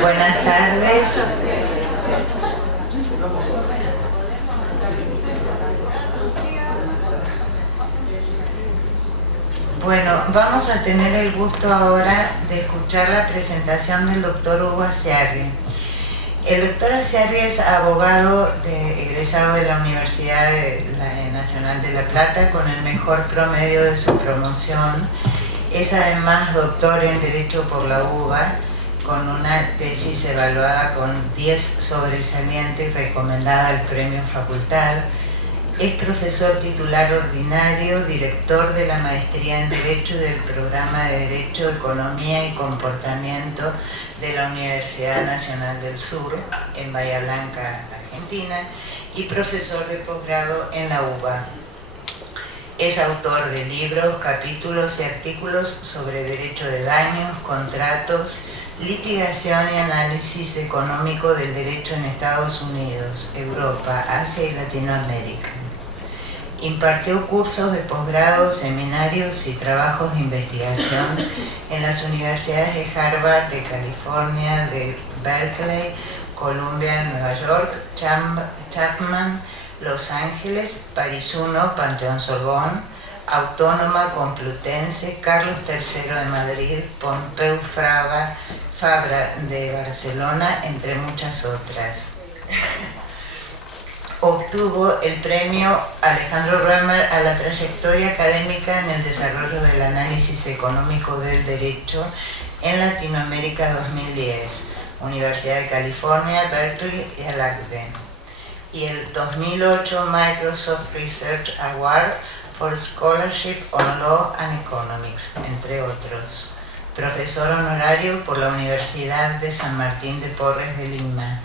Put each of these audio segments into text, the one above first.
Buenas tardes. Bueno, vamos a tener el gusto ahora de escuchar la presentación del doctor Hugo Aciarri. El doctor Aciarri es abogado egresado de la Universidad Nacional de La Plata con el mejor promedio de su promoción. Es además doctor en Derecho por la UBA, con una tesis evaluada con 10 sobresalientes recomendada al Premio Facultad. Es profesor titular ordinario, director de la Maestría en Derecho del Programa de Derecho, Economía y Comportamiento de la Universidad Nacional del Sur, en Bahía Blanca, Argentina, y profesor de posgrado en la UBA. Es autor de libros, capítulos y artículos sobre derecho de daños, contratos, litigación y análisis económico del derecho en Estados Unidos, Europa, Asia y Latinoamérica. Impartió cursos de posgrado, seminarios y trabajos de investigación en las universidades de Harvard, de California, de Berkeley, Columbia, Nueva York, Chapman, Los Ángeles, París I, Panteón-Sorbonne, Autónoma Complutense, Carlos III de Madrid, Pompeu Fabra de Barcelona, entre muchas otras. Obtuvo el premio Alejandro Roemer a la trayectoria académica en el desarrollo del análisis económico del derecho en Latinoamérica 2010, Universidad de California, Berkeley y el ACDE. Y el 2008 Microsoft Research Award for Scholarship on Law and Economics, entre otros. Profesor honorario por la Universidad de San Martín de Porres de Lima.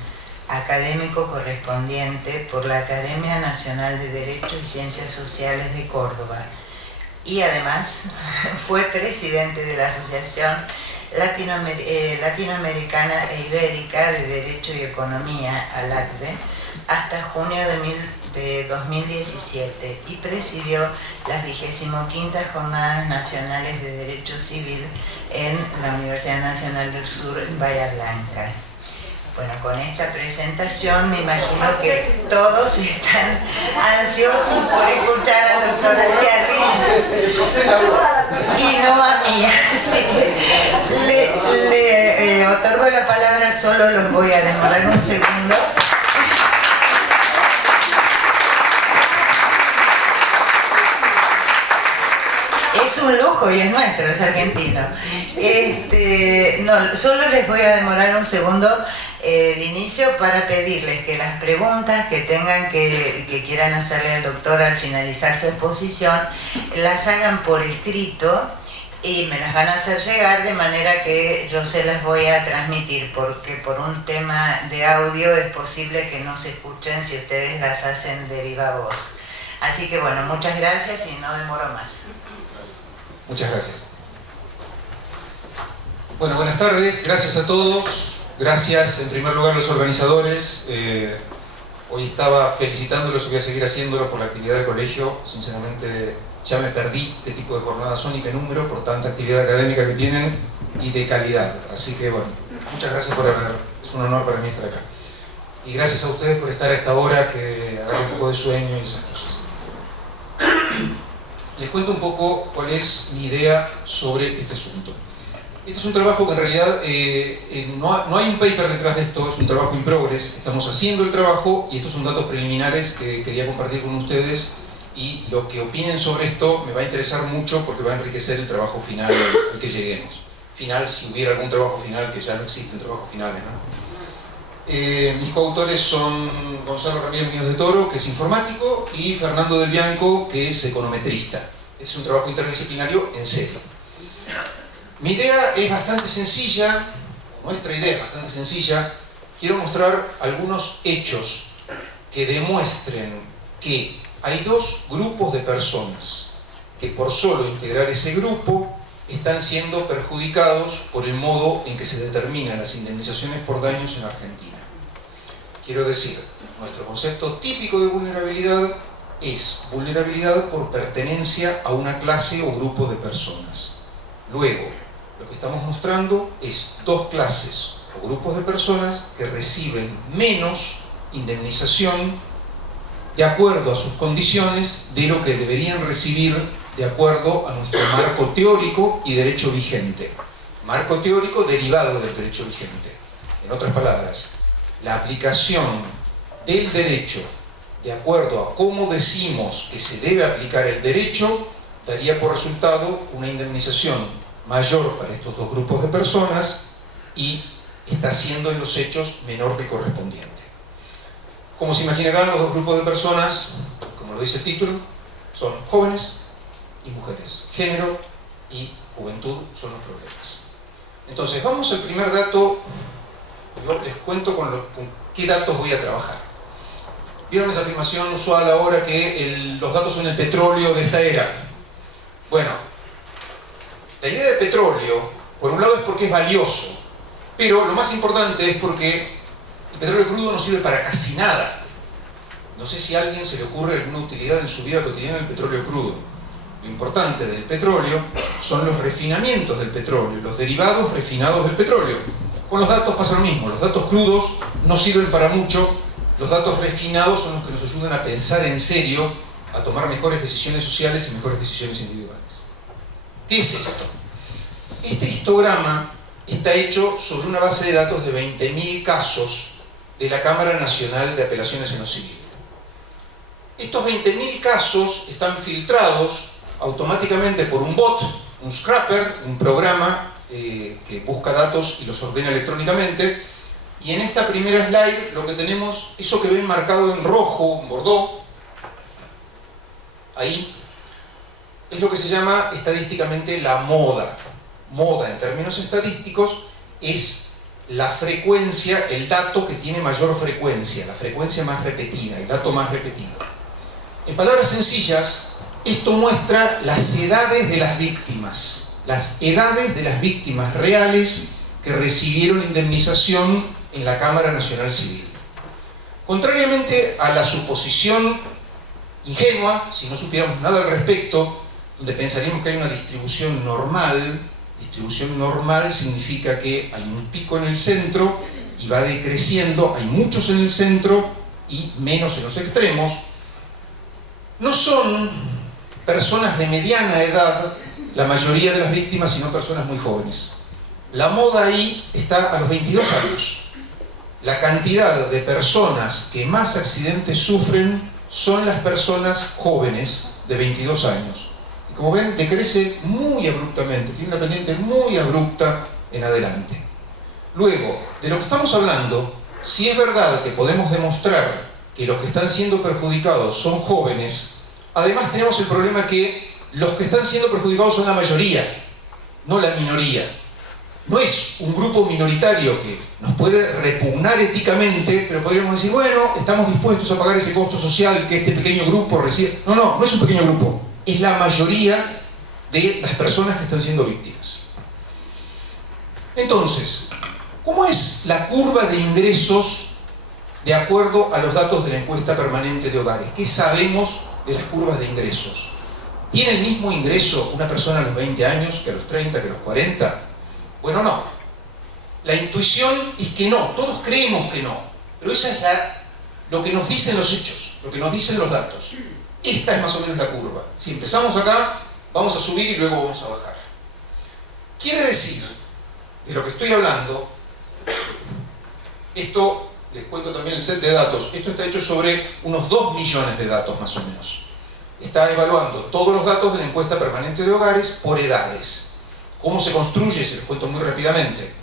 Académico correspondiente por la Academia Nacional de Derecho y Ciencias Sociales de Córdoba. Y además fue presidente de la Asociación Latinoamericana e Ibérica de Derecho y Economía, ALACDE, hasta junio de 2017 y presidió las 25ª Jornadas Nacionales de Derecho Civil en la Universidad Nacional del Sur en Bahía Blanca. Bueno, con esta presentación me imagino que todos están ansiosos por escuchar al doctor Aciarri y no a mí, así que le otorgo la palabra, solo los voy a demorar un segundo. Es un lujo y es nuestro, es argentino. No, solo les voy a demorar un segundo el inicio para pedirles que las preguntas que tengan que quieran hacerle al doctor al finalizar su exposición las hagan por escrito y me las van a hacer llegar de manera que yo se las voy a transmitir, porque por un tema de audio es posible que no se escuchen si ustedes las hacen de viva voz. Así que bueno, muchas gracias y no demoro más. Muchas gracias. Bueno, buenas tardes, gracias a todos. Gracias en primer lugar a los organizadores. Hoy estaba felicitándolos y voy a seguir haciéndolo por la actividad del colegio. Sinceramente ya me perdí qué tipo de jornadas son y qué número por tanta actividad académica que tienen y de calidad. Así que bueno, muchas gracias por haber. Es un honor para mí estar acá. Y gracias a ustedes por estar a esta hora, que agarro un poco de sueño y esas cosas. Les cuento un poco cuál es mi idea sobre este asunto. Este es un trabajo que en realidad no hay un paper detrás de esto, es un trabajo in progress. Estamos haciendo el trabajo y estos son datos preliminares que quería compartir con ustedes, y lo que opinen sobre esto me va a interesar mucho porque va a enriquecer el trabajo final al que lleguemos. Final, si hubiera algún trabajo final, que ya no existen trabajos finales, ¿no? Mis coautores son Gonzalo Ramírez Muñoz de Toro, que es informático, y Fernando Del Bianco, que es econometrista. Es un trabajo interdisciplinario en serio. Mi idea es bastante sencilla, nuestra idea es bastante sencilla. Quiero mostrar algunos hechos que demuestren que hay dos grupos de personas que por solo integrar ese grupo están siendo perjudicados por el modo en que se determinan las indemnizaciones por daños en Argentina. Quiero decir, nuestro concepto típico de vulnerabilidad es vulnerabilidad por pertenencia a una clase o grupo de personas. Luego, lo que estamos mostrando es dos clases o grupos de personas que reciben menos indemnización de acuerdo a sus condiciones de lo que deberían recibir de acuerdo a nuestro marco teórico y derecho vigente. Marco teórico derivado del derecho vigente. En otras palabras, la aplicación del derecho de acuerdo a cómo decimos que se debe aplicar el derecho daría por resultado una indemnización mayor para estos dos grupos de personas y está siendo en los hechos menor que correspondiente. Como se imaginarán, los dos grupos de personas, como lo dice el título, son jóvenes y mujeres. Género y juventud son los problemas. Entonces, vamos al primer dato. Yo les cuento con qué datos voy a trabajar. ¿Vieron esa afirmación usual ahora que los datos son el petróleo de esta era? Bueno, la idea del petróleo, por un lado es porque es valioso, pero lo más importante es porque el petróleo crudo no sirve para casi nada. No sé si a alguien se le ocurre alguna utilidad en su vida cotidiana el petróleo crudo. Lo importante del petróleo son los refinamientos del petróleo, los derivados refinados del petróleo. Con los datos pasa lo mismo, los datos crudos no sirven para mucho, los datos refinados son los que nos ayudan a pensar en serio, a tomar mejores decisiones sociales y mejores decisiones individuales. ¿Qué es esto? Este histograma está hecho sobre una base de datos de 20.000 casos de la Cámara Nacional de Apelaciones en lo Civil. Estos 20.000 casos están filtrados automáticamente por un bot, un scrapper, un programa que busca datos y los ordena electrónicamente. Y en esta primera slide lo que tenemos, eso que ven marcado en rojo, en bordó, ahí, es lo que se llama estadísticamente la moda. Moda en términos estadísticos es la frecuencia, el dato que tiene mayor frecuencia, la frecuencia más repetida, el dato más repetido. En palabras sencillas, esto muestra las edades de las víctimas reales que recibieron indemnización en la Cámara Nacional Civil. Contrariamente a la suposición ingenua, si no supiéramos nada al respecto, donde pensaríamos que hay una distribución normal significa que hay un pico en el centro y va decreciendo, hay muchos en el centro y menos en los extremos. No son personas de mediana edad la mayoría de las víctimas, sino personas muy jóvenes. La moda ahí está a los 22 años. La cantidad de personas que más accidentes sufren son las personas jóvenes de 22 años. Y como ven, decrece muy abruptamente, tiene una pendiente muy abrupta en adelante. Luego, de lo que estamos hablando, si es verdad que podemos demostrar que los que están siendo perjudicados son jóvenes, además tenemos el problema que los que están siendo perjudicados son la mayoría, no la minoría. No es un grupo minoritario que nos puede repugnar éticamente, pero podríamos decir, bueno, estamos dispuestos a pagar ese costo social que este pequeño grupo recibe. No es un pequeño grupo, es la mayoría de las personas que están siendo víctimas. Entonces, ¿cómo es la curva de ingresos de acuerdo a los datos de la encuesta permanente de hogares? ¿Qué sabemos de las curvas de ingresos? ¿Tiene el mismo ingreso una persona a los 20 años que a los 30, que a los 40? Bueno, no. La intuición es que no, todos creemos que no, pero esa es lo que nos dicen los hechos, lo que nos dicen los datos. Esta es más o menos la curva. Si empezamos acá, vamos a subir y luego vamos a bajar. Quiere decir, de lo que estoy hablando, esto, les cuento también el set de datos, esto está hecho sobre unos 2 millones de datos más o menos. Está evaluando todos los datos de la encuesta permanente de hogares por edades. ¿Cómo se construye? Se los cuento muy rápidamente.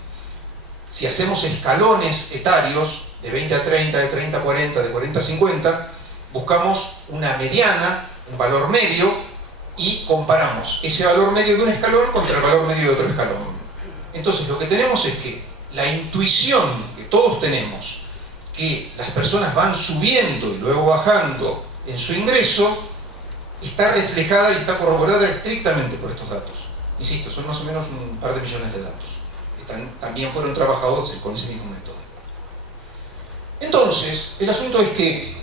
Si hacemos escalones etarios de 20 a 30, de 30 a 40, de 40 a 50, buscamos una mediana, un valor medio, y comparamos ese valor medio de un escalón contra el valor medio de otro escalón. Entonces lo que tenemos es que la intuición que todos tenemos, que las personas van subiendo y luego bajando en su ingreso, está reflejada y está corroborada estrictamente por estos datos. Insisto, son más o menos un par de millones de datos. También fueron trabajados con ese mismo método. Entonces, el asunto es que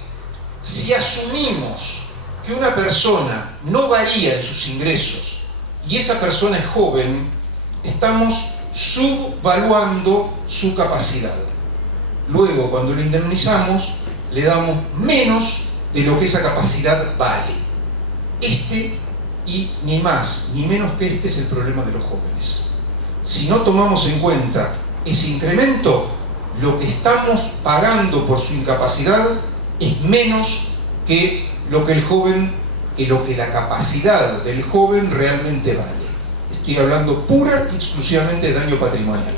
si asumimos que una persona no varía en sus ingresos y esa persona es joven, estamos subvaluando su capacidad. Luego, cuando lo indemnizamos, le damos menos de lo que esa capacidad vale. Y ni más ni menos que este es el problema de los jóvenes. Si no tomamos en cuenta ese incremento, lo que estamos pagando por su incapacidad es menos que lo que la capacidad del joven realmente vale. Estoy hablando pura y exclusivamente de daño patrimonial.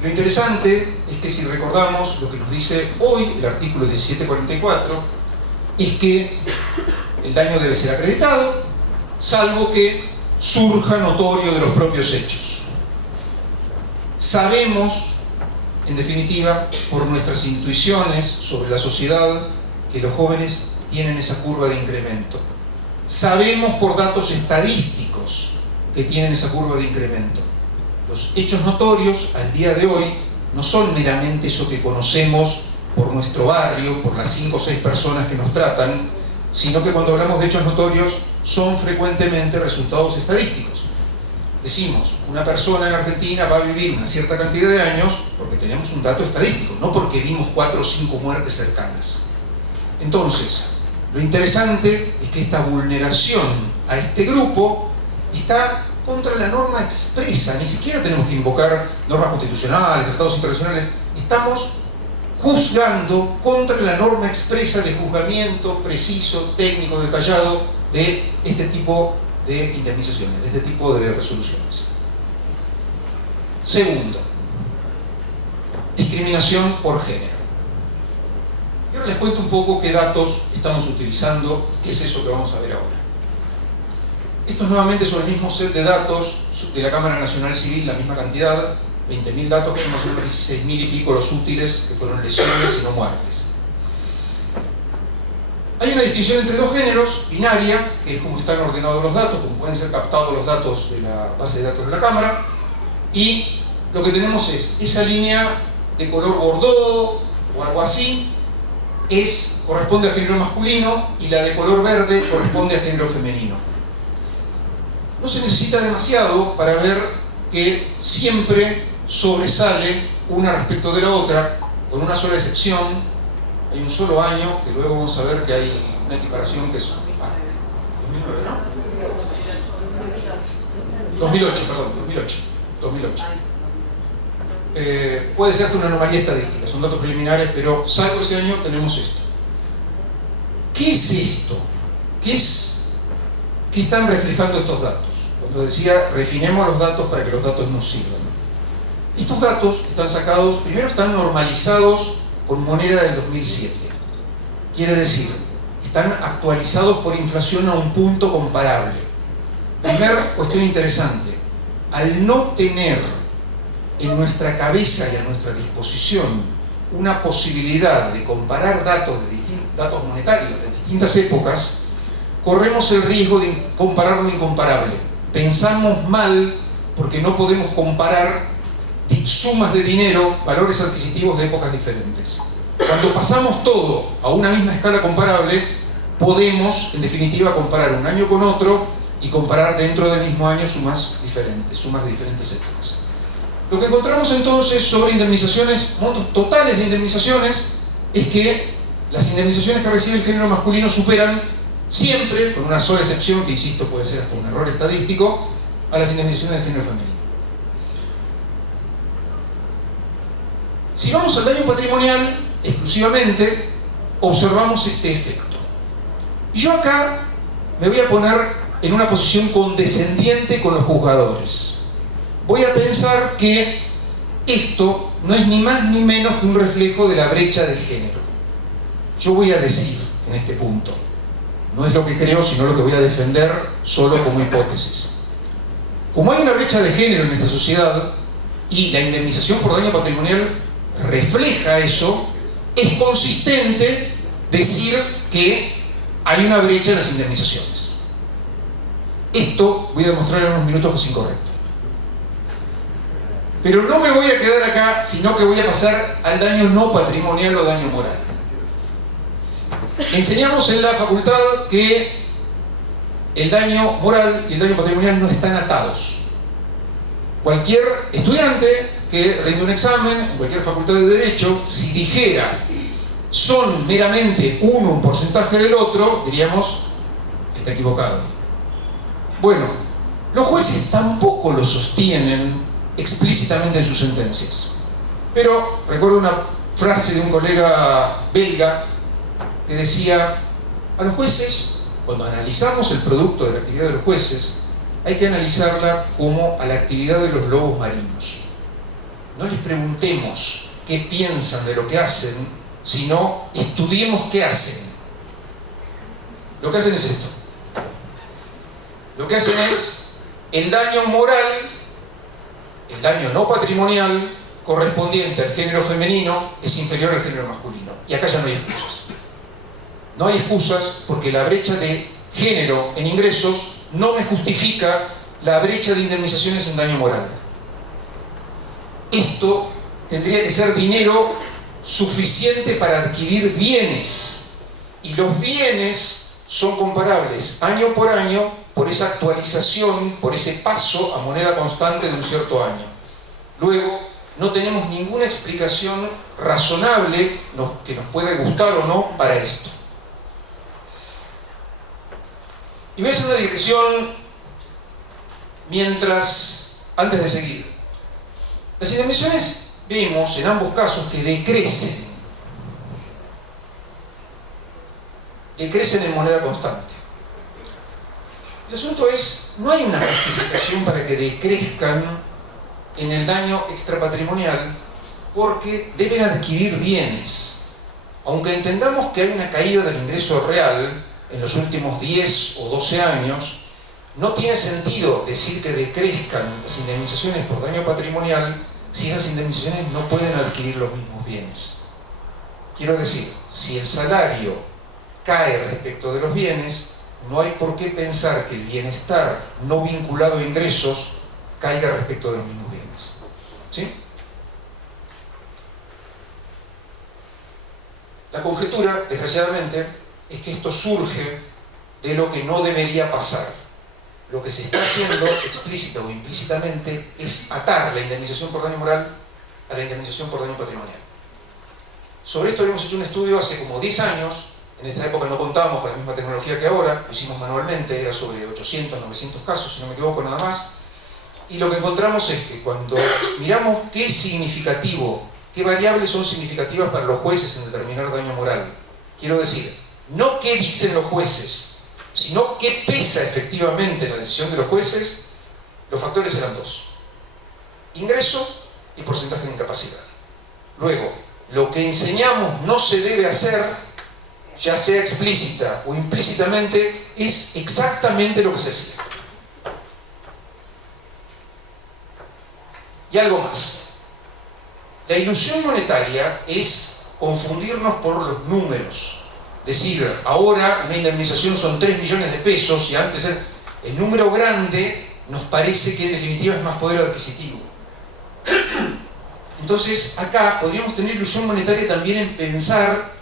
Lo interesante es que si recordamos lo que nos dice hoy el artículo 1744, es que el daño debe ser acreditado, salvo que surja notorio de los propios hechos. Sabemos, en definitiva, por nuestras intuiciones sobre la sociedad, que los jóvenes tienen esa curva de incremento. Sabemos por datos estadísticos que tienen esa curva de incremento. Los hechos notorios al día de hoy no son meramente eso que conocemos por nuestro barrio, por las 5 o 6 personas que nos tratan, sino que cuando hablamos de hechos notorios son frecuentemente resultados estadísticos. Decimos, una persona en Argentina va a vivir una cierta cantidad de años porque tenemos un dato estadístico, no porque vimos 4 o 5 muertes cercanas. Entonces, lo interesante es que esta vulneración a este grupo está contra la norma expresa. Ni siquiera tenemos que invocar normas constitucionales, tratados internacionales. Estamos juzgando contra la norma expresa de juzgamiento preciso, técnico, detallado de este tipo de indemnizaciones, de este tipo de resoluciones. Segundo, discriminación por género. Y ahora les cuento un poco qué datos estamos utilizando, qué es eso que vamos a ver ahora. Estos nuevamente son el mismo set de datos de la Cámara Nacional Civil, la misma cantidad, 20.000 datos, que son más o menos 16.000 y pico los útiles, que fueron lesiones y no muertes. Hay una distinción entre dos géneros, binaria, que es como están ordenados los datos, como pueden ser captados los datos de la base de datos de la Cámara, y lo que tenemos es esa línea de color bordeaux o algo así, corresponde a género masculino, y la de color verde corresponde a género femenino. No se necesita demasiado para ver que siempre sobresale una respecto de la otra, con una sola excepción. Hay un solo año, que luego vamos a ver que hay una equiparación que es... 2009, ¿no? 2008, perdón, 2008. Puede ser una anomalía estadística, son datos preliminares, pero salvo ese año tenemos esto. ¿Qué es esto? ¿Qué están reflejando estos datos? Cuando decía, refinemos los datos para que los datos nos sirvan. Estos datos están sacados, primero están normalizados con moneda del 2007. Quiere decir, están actualizados por inflación a un punto comparable. Primera cuestión interesante, al no tener en nuestra cabeza y a nuestra disposición una posibilidad de comparar datos monetarios de distintas épocas, corremos el riesgo de comparar lo incomparable. Pensamos mal porque no podemos comparar sumas de dinero, valores adquisitivos de épocas diferentes. Cuando pasamos todo a una misma escala comparable, podemos, en definitiva, comparar un año con otro y comparar dentro del mismo año sumas de diferentes épocas. Lo que encontramos entonces sobre indemnizaciones, montos totales de indemnizaciones, es que las indemnizaciones que recibe el género masculino superan siempre, con una sola excepción, que insisto puede ser hasta un error estadístico, a las indemnizaciones del género femenino. Si vamos al daño patrimonial, exclusivamente, observamos este efecto. Y yo acá me voy a poner en una posición condescendiente con los juzgadores. Voy a pensar que esto no es ni más ni menos que un reflejo de la brecha de género. Yo voy a decir en este punto, no es lo que creo, sino lo que voy a defender solo como hipótesis. Como hay una brecha de género en esta sociedad y la indemnización por daño patrimonial refleja eso, es consistente decir que hay una brecha en las indemnizaciones. Esto voy a demostrar en unos minutos que es incorrecto. Pero no me voy a quedar acá, sino que voy a pasar al daño no patrimonial o daño moral. Enseñamos en la facultad que el daño moral y el daño patrimonial no están atados. Cualquier estudiante que rinde un examen en cualquier facultad de Derecho, si dijera son meramente uno un porcentaje del otro, diríamos, está equivocado. Bueno, los jueces tampoco lo sostienen explícitamente en sus sentencias. Pero recuerdo una frase de un colega belga que decía: a los jueces, cuando analizamos el producto de la actividad de los jueces, hay que analizarla como a la actividad de los lobos marinos. No les preguntemos qué piensan de lo que hacen, sino estudiemos qué hacen. Lo que hacen es esto. Lo que hacen es el daño moral, el daño no patrimonial correspondiente al género femenino es inferior al género masculino. Y acá ya no hay excusas. No hay excusas porque la brecha de género en ingresos no me justifica la brecha de indemnizaciones en daño moral. Esto tendría que ser dinero suficiente para adquirir bienes. Y los bienes son comparables año por año por esa actualización, por ese paso a moneda constante de un cierto año. Luego, no tenemos ninguna explicación razonable que nos pueda gustar o no para esto. Y voy a hacer una digresión antes de seguir. Las indemnizaciones vemos en ambos casos que decrecen en moneda constante. El asunto es, no hay una justificación para que decrezcan en el daño extrapatrimonial porque deben adquirir bienes. Aunque entendamos que hay una caída del ingreso real en los últimos 10 o 12 años, no tiene sentido decir que decrezcan las indemnizaciones por daño patrimonial si esas indemnizaciones no pueden adquirir los mismos bienes. Quiero decir, si el salario cae respecto de los bienes, no hay por qué pensar que el bienestar no vinculado a ingresos caiga respecto de los mismos bienes. ¿Sí? La conjetura, desgraciadamente, es que esto surge de lo que no debería pasar. Lo que se está haciendo explícita o implícitamente es atar la indemnización por daño moral a la indemnización por daño patrimonial. Sobre esto habíamos hecho un estudio hace como 10 años. En esa época no contábamos con la misma tecnología que ahora, lo hicimos manualmente, era sobre 800, 900 casos, si no me equivoco, nada más. Y lo que encontramos es que cuando miramos qué es significativo, qué variables son significativas para los jueces en determinar daño moral, quiero decir, no qué dicen los jueces, sino qué pesa efectivamente la decisión de los jueces, los factores eran dos: ingreso y porcentaje de incapacidad. Luego, lo que enseñamos no se debe hacer, ya sea explícita o implícitamente, es exactamente lo que se hacía. Y algo más. La ilusión monetaria es confundirnos por los números. Decir, ahora una indemnización son 3 millones de pesos y antes el número grande nos parece que en definitiva es más poder adquisitivo. Entonces acá podríamos tener ilusión monetaria también en pensar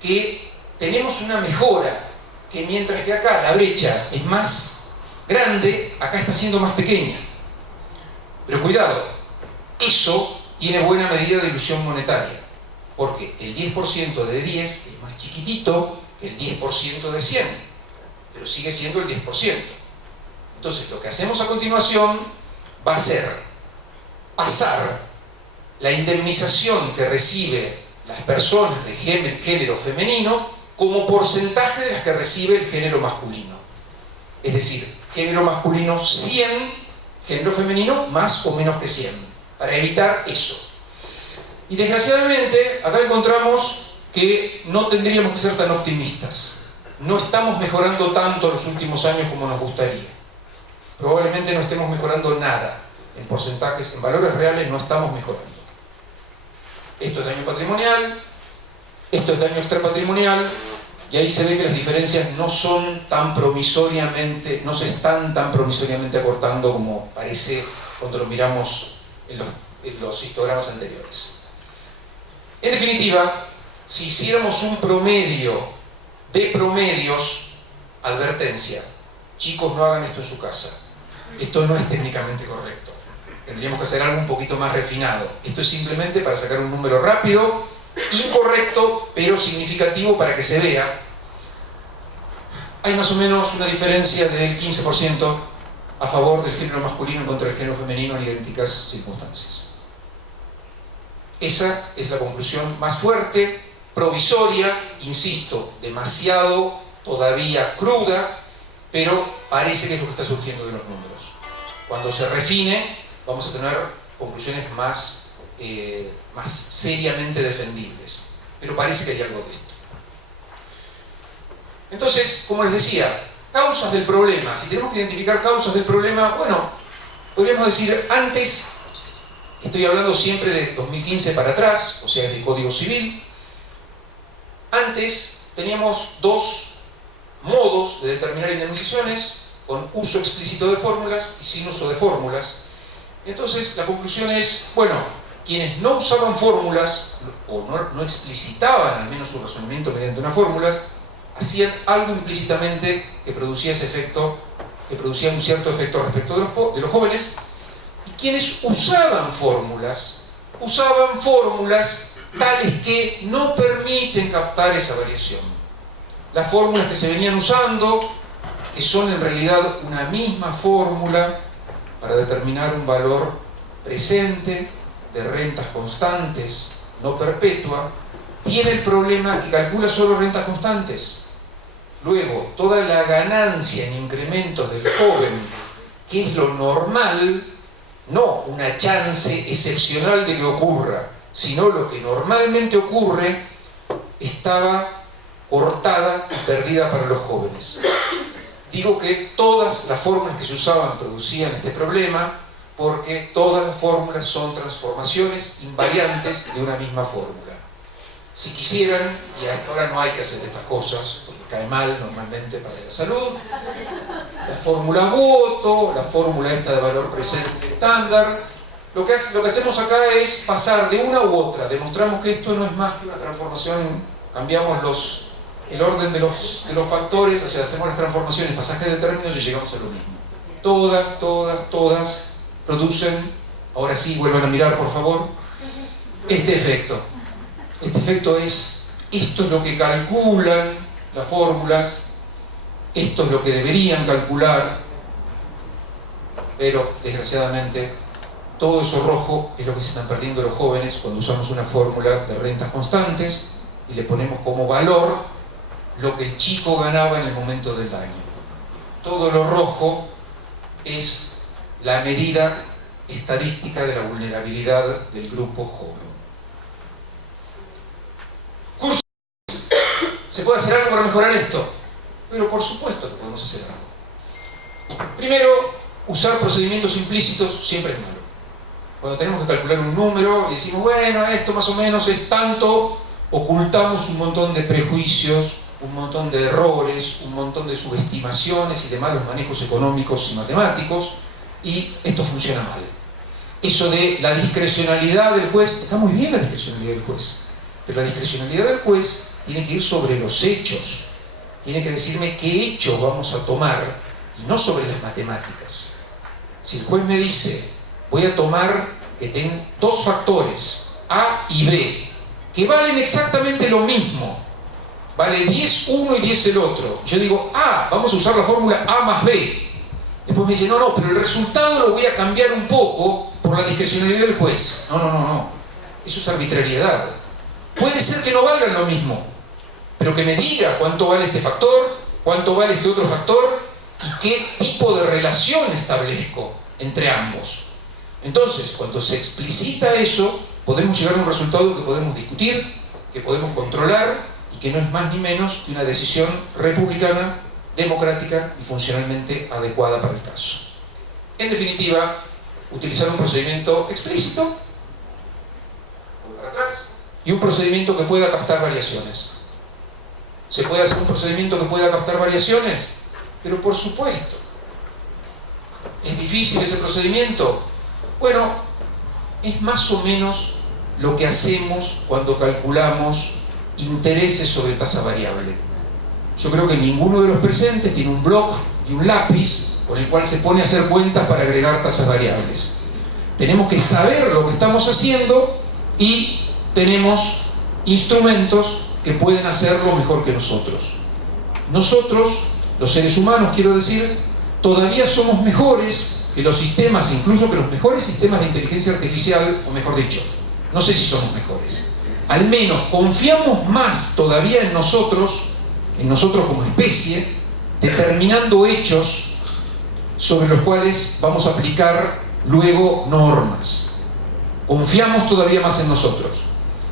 que tenemos una mejora, que mientras que acá la brecha es más grande, acá está siendo más pequeña. Pero cuidado, eso tiene buena medida de ilusión monetaria, porque el 10% de 10 es más chiquitito que el 10% de 100, pero sigue siendo el 10%. Entonces lo que hacemos a continuación va a ser pasar la indemnización que reciben las personas de género femenino como porcentaje de las que recibe el género masculino. Es decir, género masculino 100, género femenino más o menos que 100, para evitar eso. Y desgraciadamente acá encontramos que no tendríamos que ser tan optimistas. No estamos mejorando tanto en los últimos años como nos gustaría. Probablemente no estemos mejorando nada. En porcentajes, en valores reales no estamos mejorando. Esto es daño patrimonial, esto es daño extrapatrimonial, y ahí se ve que las diferencias no son tan promisoriamente, no se están tan promisoriamente acortando como parece cuando lo miramos en los histogramas anteriores. En definitiva, si hiciéramos un promedio de promedios, advertencia: chicos, no hagan esto en su casa. Esto no es técnicamente correcto. tendríamos que hacer algo un poquito más refinado. Esto es simplemente para sacar un número rápido, incorrecto, pero significativo para que se vea. Hay más o menos una diferencia del 15% a favor del género masculino en contra del género femenino en idénticas circunstancias. Esa es la conclusión más fuerte, provisoria, insisto, demasiado todavía cruda, pero parece que es lo que está surgiendo de los números. Cuando se refine, vamos a tener conclusiones más seriamente defendibles. Pero parece que hay algo de esto. Entonces, como les decía, causas del problema. Si tenemos que identificar causas del problema, bueno, podríamos decir antes, estoy hablando siempre de 2015 para atrás, o sea, de Código Civil. Antes teníamos dos modos de determinar indemnizaciones, con uso explícito de fórmulas y sin uso de fórmulas. Entonces, la conclusión es, bueno, quienes no usaban fórmulas, o no explicitaban al menos su razonamiento mediante unas fórmulas, hacían algo implícitamente que producía ese efecto, que producía un cierto efecto respecto de los jóvenes. Y quienes usaban fórmulas tales que no permiten captar esa variación. Las fórmulas que se venían usando, que son en realidad una misma fórmula para determinar un valor presente de rentas constantes, no perpetua, tiene el problema que calcula solo rentas constantes. Luego, toda la ganancia en incrementos del joven, que es lo normal, no una chance excepcional de que ocurra, sino lo que normalmente ocurre, estaba cortada y perdida para los jóvenes. Digo que todas las fórmulas que se usaban producían este problema porque todas las fórmulas son transformaciones invariantes de una misma fórmula. Si quisieran, y hasta ahora no hay que hacer estas cosas, porque cae mal normalmente para la salud, la fórmula voto, la fórmula esta de valor presente estándar, lo que hacemos acá es pasar de una u otra, demostramos que esto no es más que una transformación, cambiamos el orden de los factores, o sea, hacemos las transformaciones, pasajes de términos y llegamos a lo mismo. Todas producen, ahora sí, vuelvan a mirar por favor, este efecto. Este efecto es, esto es lo que calculan las fórmulas, esto es lo que deberían calcular, pero desgraciadamente todo eso rojo es lo que se están perdiendo los jóvenes cuando usamos una fórmula de rentas constantes y le ponemos como valor lo que el chico ganaba en el momento del daño. Todo lo rojo es la medida estadística de la vulnerabilidad del grupo joven. Curso. ¿Se puede hacer algo para mejorar esto? Pero por supuesto que podemos hacer algo. Primero, usar procedimientos implícitos siempre es malo. Cuando tenemos que calcular un número y decimos, bueno, esto más o menos es tanto, ocultamos un montón de prejuicios, un montón de errores, un montón de subestimaciones y de malos manejos económicos y matemáticos, y esto funciona mal. Eso de la discrecionalidad del juez, está muy bien la discrecionalidad del juez, pero la discrecionalidad del juez tiene que ir sobre los hechos, tiene que decirme qué hechos vamos a tomar y no sobre las matemáticas. Si el juez me dice, voy a tomar que tengo dos factores, A y B, que valen exactamente lo mismo, vale 10 uno y 10 el otro. Yo digo, vamos a usar la fórmula A más B. Después me dice, no, pero el resultado lo voy a cambiar un poco por la discrecionalidad del juez. No. Eso es arbitrariedad. Puede ser que no valgan lo mismo, pero que me diga cuánto vale este factor, cuánto vale este otro factor y qué tipo de relación establezco entre ambos. Entonces, cuando se explicita eso, podemos llegar a un resultado que podemos discutir, que podemos controlar, y que no es más ni menos que una decisión republicana, democrática y funcionalmente adecuada para el caso. En definitiva, utilizar un procedimiento explícito y un procedimiento que pueda captar variaciones. ¿Se puede hacer un procedimiento que pueda captar variaciones? Pero por supuesto. ¿Es difícil ese procedimiento? Bueno, es más o menos lo que hacemos cuando calculamos intereses sobre tasa variable. Yo creo que ninguno de los presentes tiene un bloc y un lápiz con el cual se pone a hacer cuentas para agregar tasas variables. Tenemos que saber lo que estamos haciendo y tenemos instrumentos que pueden hacerlo mejor que nosotros. Nosotros, los seres humanos, quiero decir, todavía somos mejores que los sistemas, incluso que los mejores sistemas de inteligencia artificial, o mejor dicho, no sé si somos mejores. Al menos confiamos más todavía en nosotros como especie, determinando hechos sobre los cuales vamos a aplicar luego normas. Confiamos todavía más en nosotros.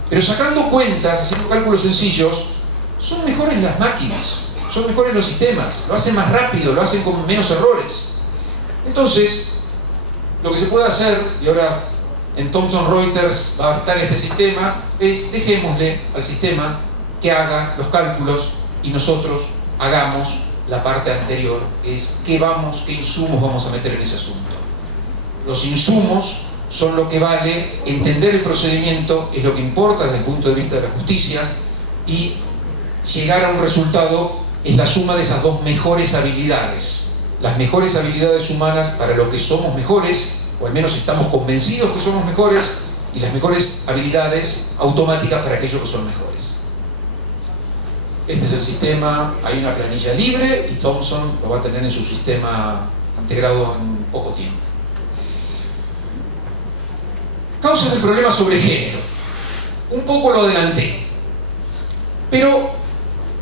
Pero sacando cuentas, haciendo cálculos sencillos, son mejores las máquinas, son mejores los sistemas, lo hacen más rápido, lo hacen con menos errores. Entonces, lo que se puede hacer, y ahora en Thomson Reuters va a estar este sistema, es dejémosle al sistema que haga los cálculos y nosotros hagamos la parte anterior, que es qué insumos vamos a meter en ese asunto. Los insumos son lo que vale, entender el procedimiento es lo que importa desde el punto de vista de la justicia, y llegar a un resultado es la suma de esas dos mejores habilidades. Las mejores habilidades humanas para lo que somos mejores, o al menos estamos convencidos que somos mejores, y las mejores habilidades automáticas para aquellos que son mejores. Este es el sistema, hay una planilla libre y Thomson lo va a tener en su sistema integrado en poco tiempo. Causas del problema sobre género. Un poco lo adelanté, pero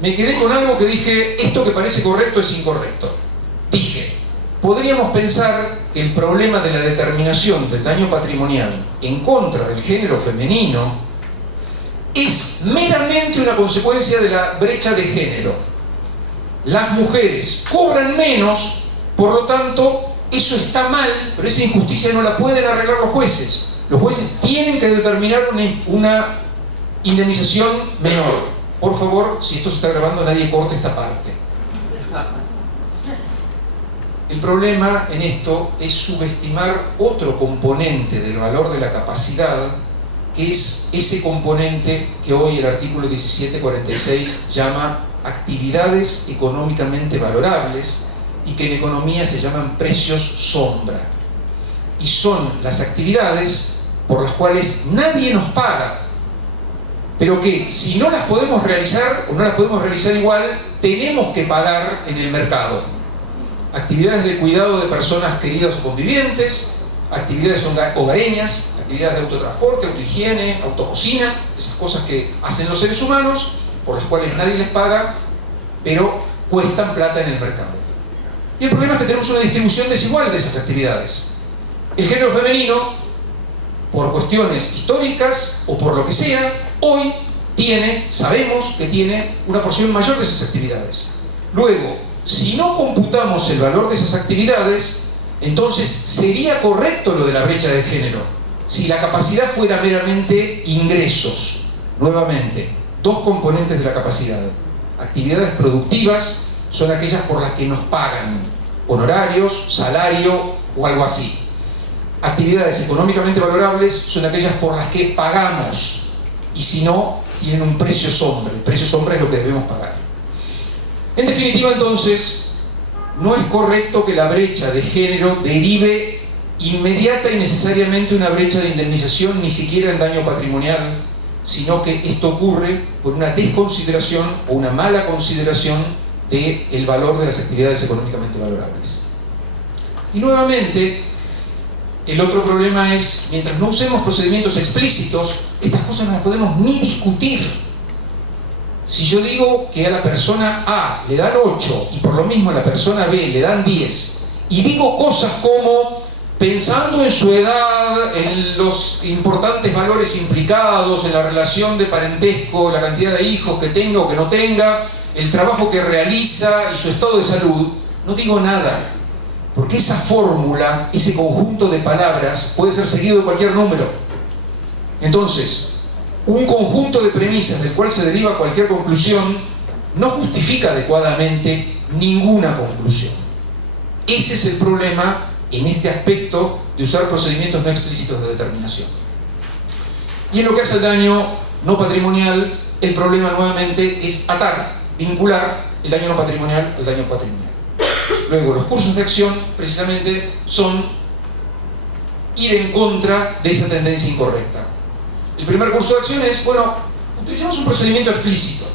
me quedé con algo que dije, esto que parece correcto es incorrecto. Dije, podríamos pensar que el problema de la determinación del daño patrimonial en contra del género femenino es meramente una consecuencia de la brecha de género. Las mujeres cobran menos, por lo tanto, eso está mal, pero esa injusticia no la pueden arreglar los jueces. Los jueces tienen que determinar una indemnización menor. Por favor, si esto se está grabando, nadie corte esta parte. El problema en esto es subestimar otro componente del valor de la capacidad, que es ese componente que hoy el artículo 1746 llama actividades económicamente valorables y que en economía se llaman precios sombra. Y son las actividades por las cuales nadie nos paga, pero que si no las podemos realizar o no las podemos realizar igual, tenemos que pagar en el mercado. Actividades de cuidado de personas queridas o convivientes, actividades hogareñas, actividades de autotransporte, autohigiene, autococina, esas cosas que hacen los seres humanos, por las cuales nadie les paga, pero cuestan plata en el mercado. Y el problema es que tenemos una distribución desigual de esas actividades. El género femenino, por cuestiones históricas o por lo que sea, hoy sabemos que tiene una porción mayor de esas actividades. Luego, si no computamos el valor de esas actividades, entonces sería correcto lo de la brecha de género, si la capacidad fuera meramente ingresos. Nuevamente, dos componentes de la capacidad. Actividades productivas son aquellas por las que nos pagan honorarios, salario o algo así. Actividades económicamente valorables son aquellas por las que pagamos, y si no, tienen un precio sombra. El precio sombra es lo que debemos pagar. En definitiva, entonces, no es correcto que la brecha de género derive inmediata y necesariamente una brecha de indemnización, ni siquiera en daño patrimonial, sino que esto ocurre por una desconsideración o una mala consideración del valor de las actividades económicamente valorables. Y nuevamente, el otro problema es, mientras no usemos procedimientos explícitos, estas cosas no las podemos ni discutir. Si yo digo que a la persona A le dan 8 y por lo mismo a la persona B le dan 10, y digo cosas como, pensando en su edad, en los importantes valores implicados, en la relación de parentesco, la cantidad de hijos que tenga o que no tenga, el trabajo que realiza y su estado de salud, no digo nada. Porque esa fórmula, ese conjunto de palabras, puede ser seguido de cualquier número. Entonces, un conjunto de premisas del cual se deriva cualquier conclusión no justifica adecuadamente ninguna conclusión. Ese es el problema en este aspecto de usar procedimientos no explícitos de determinación. Y en lo que hace al daño no patrimonial, el problema nuevamente es vincular el daño no patrimonial al daño patrimonial. Luego, los cursos de acción, precisamente, son ir en contra de esa tendencia incorrecta. El primer curso de acción es, bueno, utilicemos un procedimiento explícito.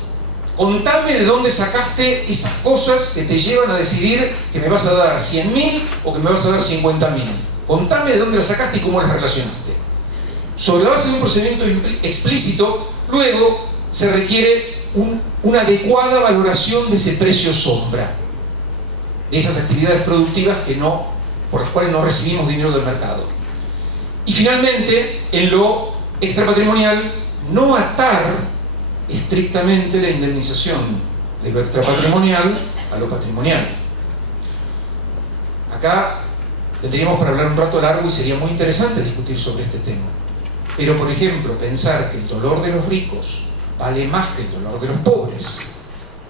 Contame de dónde sacaste esas cosas que te llevan a decidir que me vas a dar 100.000 o que me vas a dar 50.000. Contame de dónde las sacaste y cómo las relacionaste. Sobre la base de un procedimiento explícito, luego se requiere una adecuada valoración de ese precio sombra, de esas actividades productivas por las cuales no recibimos dinero del mercado. Y finalmente, en lo extrapatrimonial, no atar estrictamente la indemnización de lo extrapatrimonial a lo patrimonial. Acá tendríamos para hablar un rato largo y sería muy interesante discutir sobre este tema. Pero, por ejemplo, pensar que el dolor de los ricos vale más que el dolor de los pobres,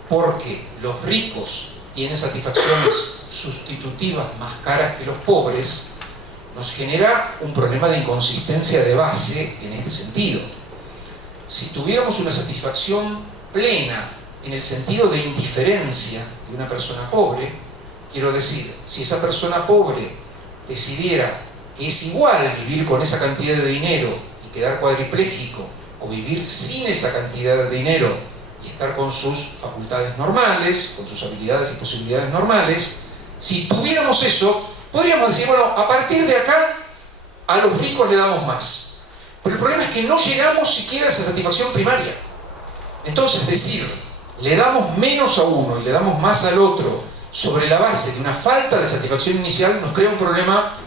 porque los ricos tienen satisfacciones sustitutivas más caras que los pobres, nos genera un problema de inconsistencia de base en este sentido. Si tuviéramos una satisfacción plena en el sentido de indiferencia de una persona pobre, quiero decir, si esa persona pobre decidiera que es igual vivir con esa cantidad de dinero y quedar cuadripléjico, o vivir sin esa cantidad de dinero y estar con sus facultades normales, con sus habilidades y posibilidades normales, si tuviéramos eso, podríamos decir, bueno, a partir de acá, a los ricos le damos más. Pero el problema es que no llegamos siquiera a esa satisfacción primaria. Entonces, decir, le damos menos a uno y le damos más al otro sobre la base de una falta de satisfacción inicial nos crea un problema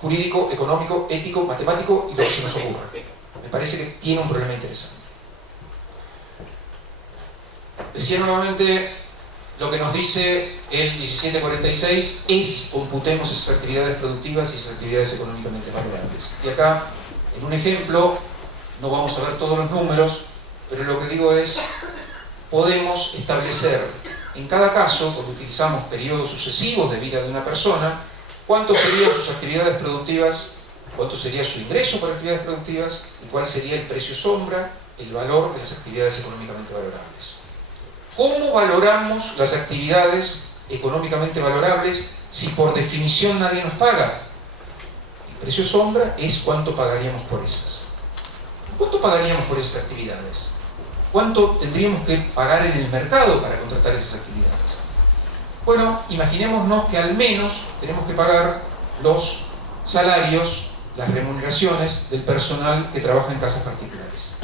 jurídico, económico, ético, matemático y lo que se nos ocurra. Me parece que tiene un problema interesante. Decía nuevamente lo que nos dice el 1746 es computemos esas actividades productivas y esas actividades económicamente valorables. Y acá, en un ejemplo, no vamos a ver todos los números, pero lo que digo es, podemos establecer en cada caso, cuando utilizamos periodos sucesivos de vida de una persona, cuánto serían sus actividades productivas, cuánto sería su ingreso por actividades productivas y cuál sería el precio sombra, el valor de las actividades económicamente valorables. ¿Cómo valoramos las actividades económicamente valorables si por definición nadie nos paga? El precio sombra es cuánto pagaríamos por esas. ¿Cuánto pagaríamos por esas actividades? ¿Cuánto tendríamos que pagar en el mercado para contratar esas actividades? Bueno, imaginémonos que al menos tenemos que pagar los salarios, las remuneraciones del personal que trabaja en casas particulares.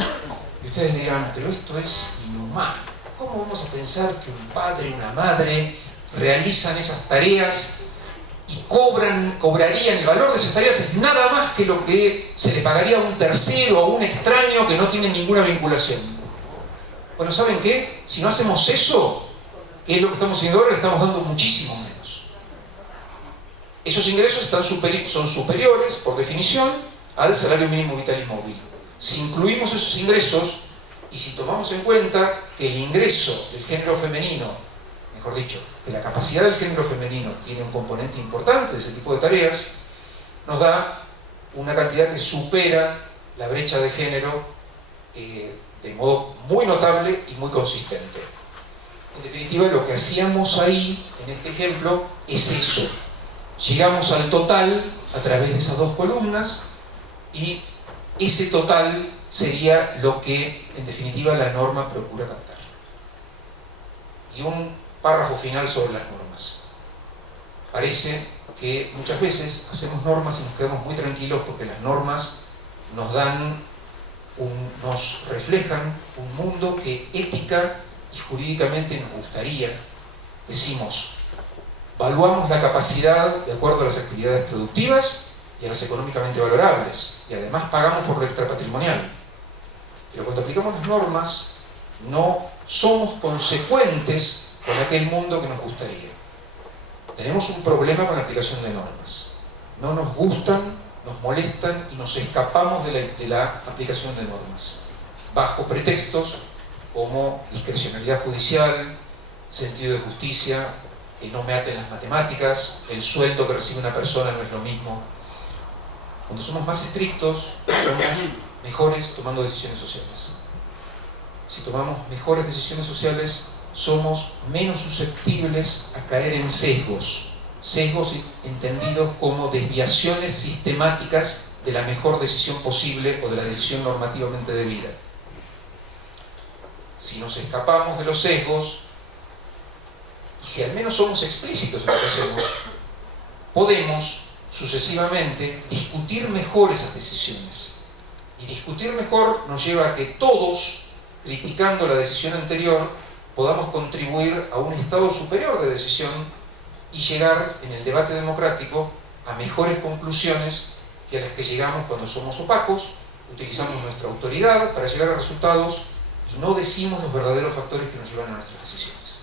Y ustedes dirán, pero esto es inhumano. ¿Cómo vamos a pensar que un padre y una madre realizan esas tareas y cobrarían el valor de esas tareas es nada más que lo que se le pagaría a un tercero o a un extraño que no tiene ninguna vinculación? Bueno, ¿saben qué? Si no hacemos eso, que es lo que estamos haciendo ahora, le estamos dando muchísimo menos. Esos ingresos son superiores, por definición, al salario mínimo vital y móvil. Si incluimos esos ingresos, y si tomamos en cuenta que el ingreso del género femenino, mejor dicho, que la capacidad del género femenino tiene un componente importante de ese tipo de tareas, nos da una cantidad que supera la brecha de género de modo muy notable y muy consistente. En definitiva, lo que hacíamos ahí, en este ejemplo, es eso. Llegamos al total a través de esas dos columnas y ese total sería lo que, en definitiva, la norma procura captar. Y un párrafo final sobre las normas. Parece que muchas veces hacemos normas y nos quedamos muy tranquilos porque las normas nos reflejan un mundo que ética y jurídicamente nos gustaría. Decimos, evaluamos la capacidad de acuerdo a las actividades productivas y a las económicamente valorables, y además pagamos por lo extrapatrimonial. Pero cuando aplicamos las normas, no somos consecuentes con aquel mundo que nos gustaría. Tenemos un problema con la aplicación de normas. No nos gustan, nos molestan y nos escapamos de la aplicación de normas, bajo pretextos como discrecionalidad judicial, sentido de justicia, que no me aten las matemáticas, el sueldo que recibe una persona no es lo mismo. Cuando somos más estrictos, somos mejores tomando decisiones sociales. Si tomamos mejores decisiones sociales, somos menos susceptibles a caer en sesgos. sesgos entendidos como desviaciones sistemáticas de la mejor decisión posible o de la decisión normativamente debida. Si nos escapamos de los sesgos, y si al menos somos explícitos en lo que hacemos, podemos sucesivamente discutir mejor esas decisiones. Y discutir mejor nos lleva a que todos, criticando la decisión anterior, podamos contribuir a un estado superior de decisión y llegar en el debate democrático a mejores conclusiones que a las que llegamos cuando somos opacos, utilizamos nuestra autoridad para llegar a resultados y no decimos los verdaderos factores que nos llevan a nuestras decisiones.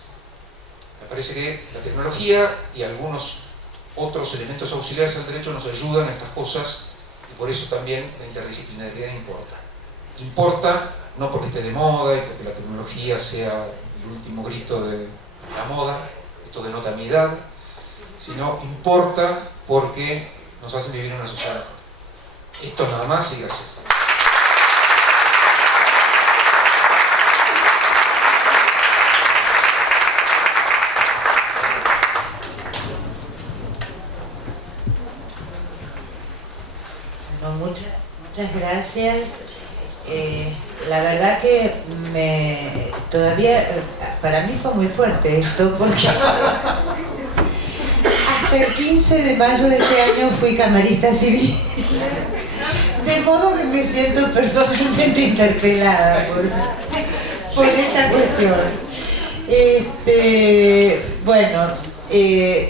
Me parece que la tecnología y algunos otros elementos auxiliares al derecho nos ayudan a estas cosas y por eso también la interdisciplinariedad importa. Importa no porque esté de moda y porque la tecnología sea el último grito de la moda, esto denota mi edad, sino importa porque nos hacen vivir en una sociedad mejor. Esto nada más y gracias. Bueno, muchas gracias. La verdad que para mí fue muy fuerte esto porque hasta el 15 de mayo de este año fui camarista civil. De modo que me siento personalmente interpelada por esta cuestión.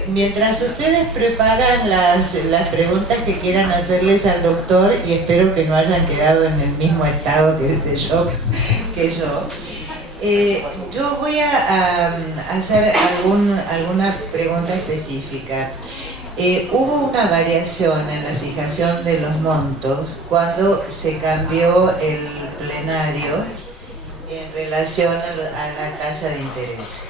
Mientras ustedes preparan las preguntas que quieran hacerles al doctor, y espero que no hayan quedado en el mismo estado de shock que yo voy a hacer alguna pregunta específica. Hubo una variación en la fijación de los montos cuando se cambió el plenario en relación a la tasa de interés.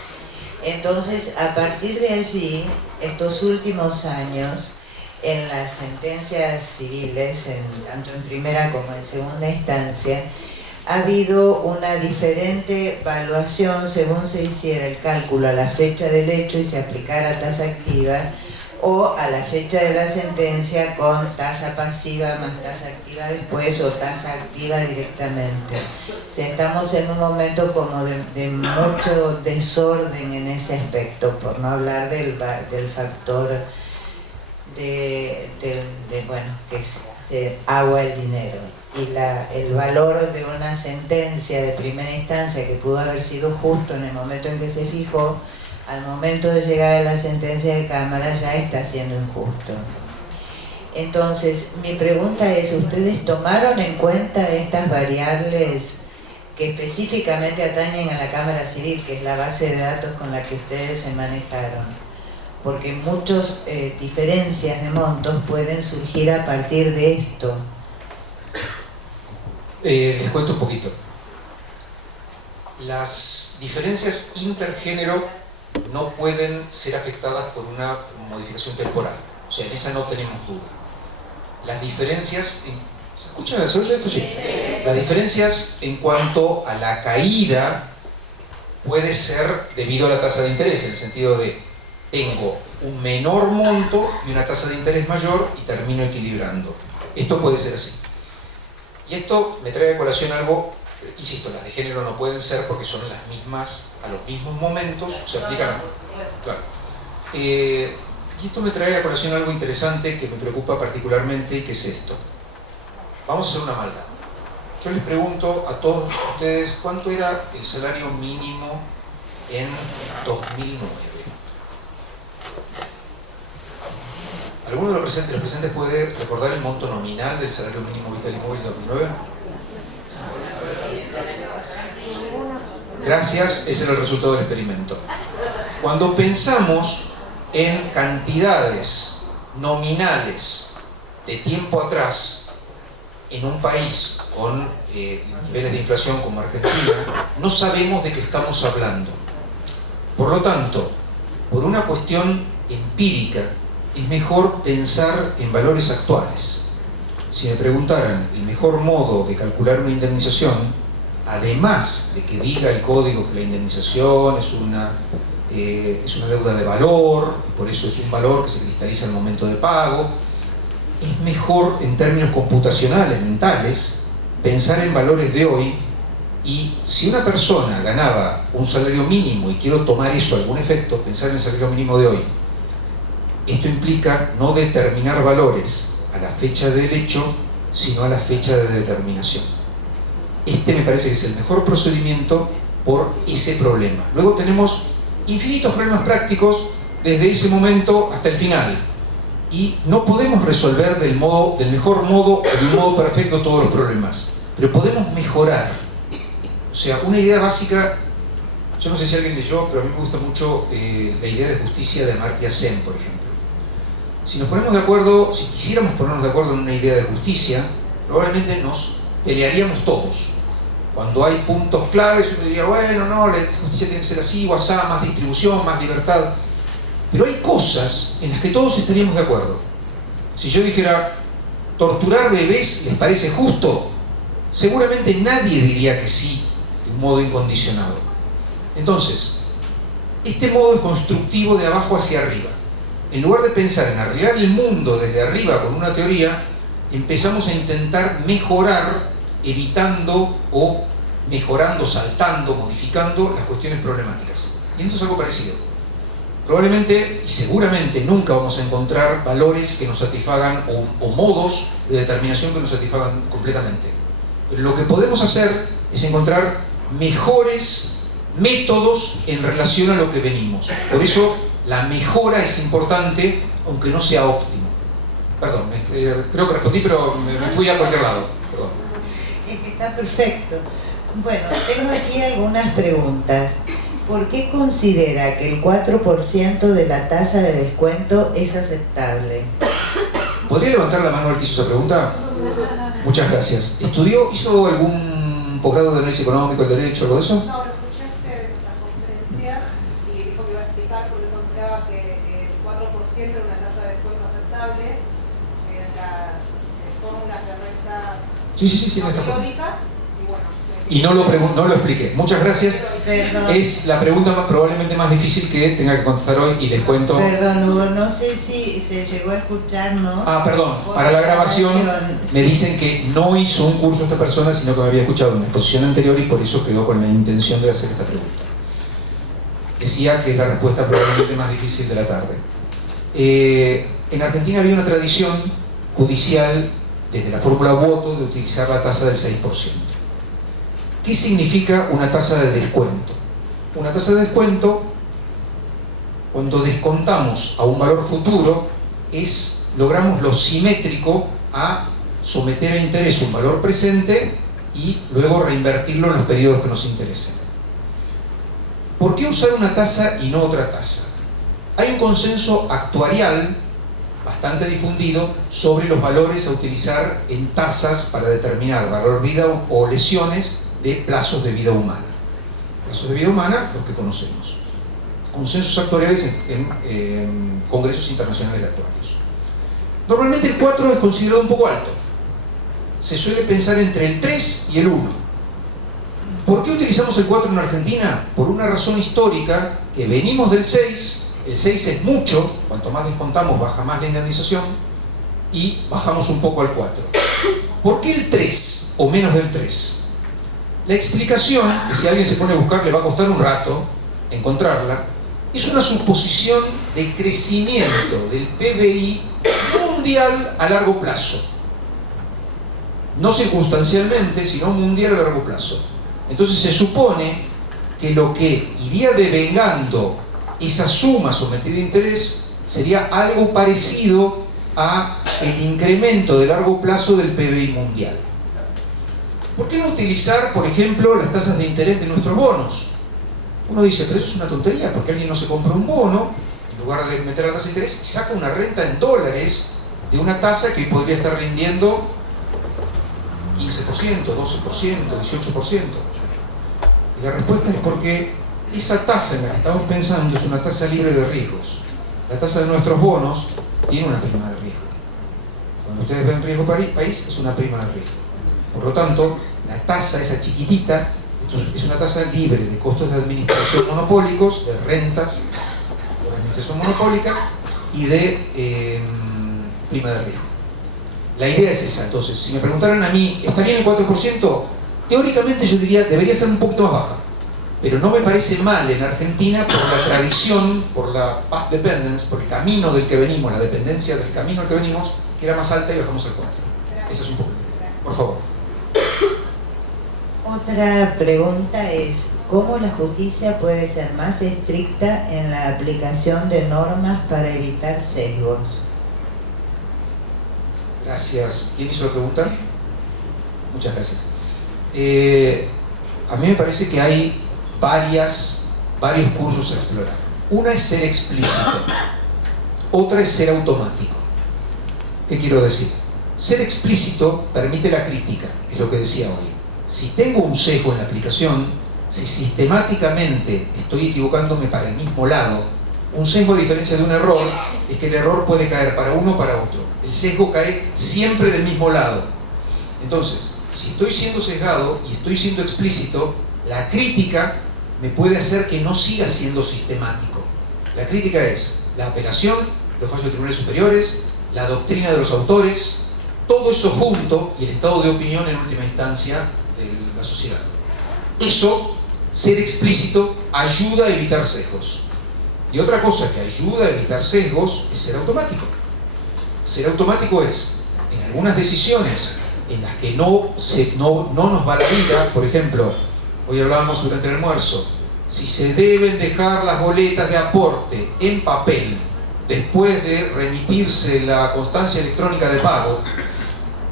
Entonces, a partir de allí, estos últimos años, en las sentencias civiles, tanto en primera como en segunda instancia, ha habido una diferente evaluación según se hiciera el cálculo a la fecha del hecho y se aplicara tasa activa, o a la fecha de la sentencia con tasa pasiva más tasa activa después o tasa activa directamente. O sea, estamos en un momento como de mucho desorden en ese aspecto, por no hablar del factor que se agua el dinero. Y el valor de una sentencia de primera instancia que pudo haber sido justo en el momento en que se fijó, al momento de llegar a la sentencia de Cámara ya está siendo injusto. Entonces, mi pregunta es, ¿ustedes tomaron en cuenta estas variables que específicamente atañen a la Cámara Civil, que es la base de datos con la que ustedes se manejaron? Porque muchas diferencias de montos pueden surgir a partir de esto. Les cuento un poquito. Las diferencias intergénero no pueden ser afectadas por una modificación temporal. O sea, en esa no tenemos duda. Las diferencias... ¿Se escucha? ¿Se oye esto? Sí. Las diferencias en cuanto a la caída puede ser debido a la tasa de interés, en el sentido de tengo un menor monto y una tasa de interés mayor y termino equilibrando. Esto puede ser así. Y esto me trae a colación algo, insisto, las de género no pueden ser porque son las mismas, a los mismos momentos, se aplican. Claro. Y esto me trae a colación algo interesante que me preocupa particularmente, y que es esto. Vamos a hacer una maldad. Yo les pregunto a todos ustedes cuánto era el salario mínimo en 2009. ¿Alguno de los presentes puede recordar el monto nominal del salario mínimo vital y móvil de 2009? Gracias, ese era el resultado del experimento. Cuando pensamos en cantidades nominales de tiempo atrás en un país con niveles de inflación como Argentina, no sabemos de qué estamos hablando. Por lo tanto, por una cuestión empírica, es mejor pensar en valores actuales. Si me preguntaran el mejor modo de calcular una indemnización, además de que diga el código que la indemnización es una es una deuda de valor, por eso es un valor que se cristaliza al momento de pago. Es mejor en términos computacionales, mentales, pensar en valores de hoy. Y si una persona ganaba un salario mínimo, y quiero tomar eso a algún efecto, pensar en el salario mínimo de hoy, esto implica no determinar valores a la fecha del hecho, sino a la fecha de determinación. Este me parece que es el mejor procedimiento por ese problema. Luego tenemos infinitos problemas prácticos desde ese momento hasta el final. Y no podemos resolver del mejor modo o de un modo perfecto todos los problemas, pero podemos mejorar. O sea, una idea básica, yo no sé si alguien leyó, pero a mí me gusta mucho la idea de justicia de Amartya Sen, por ejemplo. Si nos ponemos de acuerdo, si quisiéramos ponernos de acuerdo en una idea de justicia, probablemente nos pelearíamos todos. Cuando hay puntos claves, uno diría, bueno, no, la justicia tiene que ser así o asá, más distribución, más libertad. Pero hay cosas en las que todos estaríamos de acuerdo. Si yo dijera, torturar bebés les parece justo, seguramente nadie diría que sí, de un modo incondicionado. Entonces, este modo es constructivo de abajo hacia arriba. En lugar de pensar en arreglar el mundo desde arriba con una teoría, empezamos a intentar mejorar, evitando o mejorando, saltando, modificando las cuestiones problemáticas. Y esto es algo parecido. Probablemente y seguramente nunca vamos a encontrar valores que nos satisfagan o modos de determinación que nos satisfagan completamente. Pero lo que podemos hacer es encontrar mejores métodos en relación a lo que venimos. Por eso la mejora es importante, aunque no sea óptimo. Perdón, creo que respondí, pero me fui a cualquier lado. Perdón. Es que está perfecto. Bueno, tengo aquí algunas preguntas. ¿Por qué considera que el 4% de la tasa de descuento es aceptable? ¿Podría levantar la mano al que hizo esa pregunta? Muchas gracias. ¿Hizo algún posgrado de análisis económico, el derecho, algo de eso? No, lo escuché en las conferencias y dijo que iba a explicar por qué consideraba que el 4% era una tasa de descuento aceptable en las fórmulas de rentas Sí, no está periódicas. Y no lo expliqué. Muchas gracias. Perdón. Es la pregunta probablemente más difícil que tenga que contestar hoy y les cuento. Perdón, Hugo, no sé si se llegó a escuchar, ¿no? Perdón, para la grabación me dicen que no hizo un curso esta persona, sino que me había escuchado una exposición anterior y por eso quedó con la intención de hacer esta pregunta. Decía que es la respuesta probablemente más difícil de la tarde. En Argentina había una tradición judicial desde la fórmula Woto de utilizar la tasa del 6%. ¿Qué significa una tasa de descuento? Una tasa de descuento, cuando descontamos a un valor futuro, logramos lo simétrico a someter a interés un valor presente y luego reinvertirlo en los periodos que nos interesen. ¿Por qué usar una tasa y no otra tasa? Hay un consenso actuarial bastante difundido sobre los valores a utilizar en tasas para determinar valor vida o lesiones de plazos de vida humana. Plazos de vida humana, los que conocemos. Consensos actuariales en congresos internacionales de actuarios. Normalmente el 4 es considerado un poco alto. Se suele pensar entre el 3 y el 1. ¿Por qué utilizamos el 4 en Argentina? Por una razón histórica, que venimos del 6, el 6 es mucho, cuanto más descontamos baja más la indemnización, y bajamos un poco al 4. ¿Por qué el 3 o menos del 3? La explicación, que si alguien se pone a buscar le va a costar un rato encontrarla, es una suposición de crecimiento del PBI mundial a largo plazo. No circunstancialmente, sino mundial a largo plazo. Entonces se supone que lo que iría devengando esa suma sometida a interés sería algo parecido a el incremento de largo plazo del PBI mundial. ¿Por qué no utilizar, por ejemplo, las tasas de interés de nuestros bonos? Uno dice, pero eso es una tontería, porque alguien no se compra un bono, en lugar de meter la tasa de interés, y saca una renta en dólares de una tasa que podría estar rindiendo 15%, 12%, 18%. Y la respuesta es porque esa tasa en la que estamos pensando es una tasa libre de riesgos. La tasa de nuestros bonos tiene una prima de riesgo. Cuando ustedes ven riesgo país, es una prima de riesgo. Por lo tanto, la tasa esa chiquitita Entonces, es una tasa libre de costos de administración monopólicos, de rentas por administración monopólica y de prima de riesgo. La idea es esa. Entonces, si me preguntaran a mí, ¿está bien el 4%? Teóricamente yo diría, debería ser un poquito más baja. Pero no me parece mal en Argentina por la tradición, por la path dependence, por el camino del que venimos, la dependencia del camino al que venimos, que era más alta y bajamos al 4%. Esa es un poco la idea. Por favor. Otra pregunta es, ¿cómo la justicia puede ser más estricta en la aplicación de normas para evitar sesgos? Gracias. ¿Quién hizo la pregunta? Muchas gracias. A mí me parece que hay varios cursos a explorar. Una es ser explícito, otra es ser automático. ¿Qué quiero decir? Ser explícito permite la crítica, es lo que decía hoy. Si tengo un sesgo en la aplicación, si sistemáticamente estoy equivocándome para el mismo lado, un sesgo, a diferencia de un error, es que el error puede caer para uno o para otro. El sesgo cae siempre del mismo lado. Entonces, si estoy siendo sesgado y estoy siendo explícito, la crítica me puede hacer que no siga siendo sistemático. La crítica es la apelación, los fallos de tribunales superiores, la doctrina de los autores, todo eso junto y el estado de opinión en última instancia de la sociedad. Eso, ser explícito, ayuda a evitar sesgos. Y otra cosa que ayuda a evitar sesgos es ser automático. Ser automático es, en algunas decisiones en las que no nos va la vida, por ejemplo, hoy hablábamos durante el almuerzo, si se deben dejar las boletas de aporte en papel después de remitirse la constancia electrónica de pago,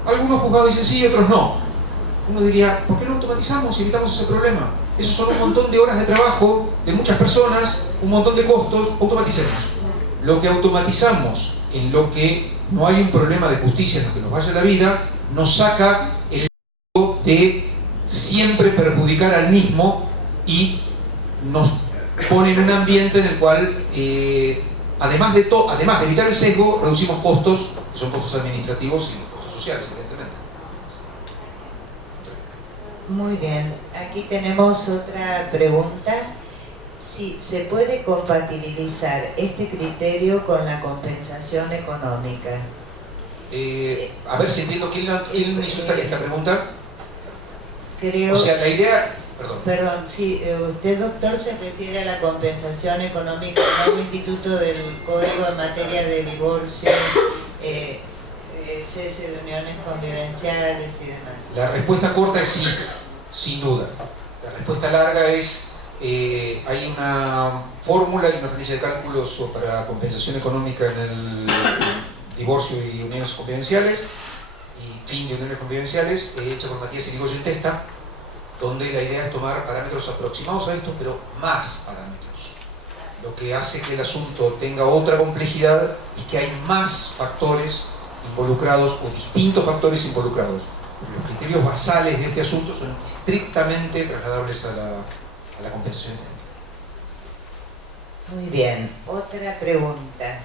algunos juzgados dicen sí y otros no. Uno diría, ¿por qué no automatizamos y evitamos ese problema? Esos son un montón de horas de trabajo de muchas personas, un montón de costos, automaticemos. Lo que automatizamos en lo que no hay un problema de justicia en lo que nos vaya la vida, nos saca el riesgo de siempre perjudicar al mismo y nos pone en un ambiente en el cual, además de evitar el sesgo, reducimos costos, que son costos administrativos y costos sociales, evidentemente. Muy bien, aquí tenemos otra pregunta. Si se puede compatibilizar este criterio con la compensación económica. A ver si entiendo, ¿quién hizo esta pregunta? Creo, o sea, la idea... Perdón, sí, usted, doctor, se refiere a la compensación económica del nuevo instituto del Código en materia de divorcio, cese de uniones convivenciales y demás. La respuesta corta es sí, sin duda. La respuesta larga es, hay una fórmula y una planilla de cálculos para compensación económica en el divorcio y uniones convivenciales, y fin de uniones convivenciales, hecha por Matías Irigoyen Testa, donde la idea es tomar parámetros aproximados a estos, pero más parámetros. Lo que hace que el asunto tenga otra complejidad es que hay más factores involucrados o distintos factores involucrados. Los criterios basales de este asunto son estrictamente trasladables a la compensación económica. Muy bien, otra pregunta.